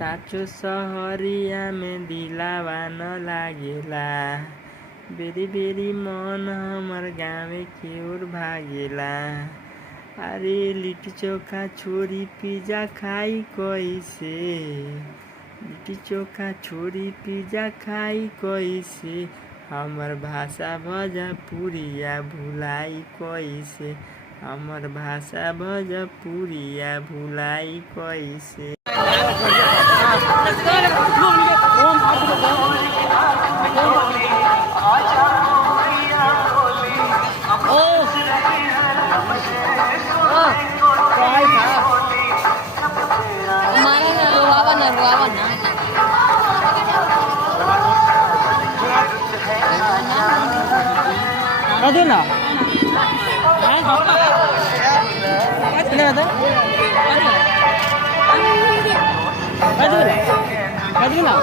साचो सहरिया में दिलावा न लागेला। बेरी बेरी मन हमर गाँवे की ओर भागेला। अरे लिट्टी चोखा छोरी पिज्जा खाई कैसे, लिट्टी चोखा छोरी पिज्जा खाई कैसे, हमर भाषा भोजपुरिया भुलाई कैसे, हमर भाषा भोजपुरिया भुलाई कैसे। Ada na? Ada na? Ada na?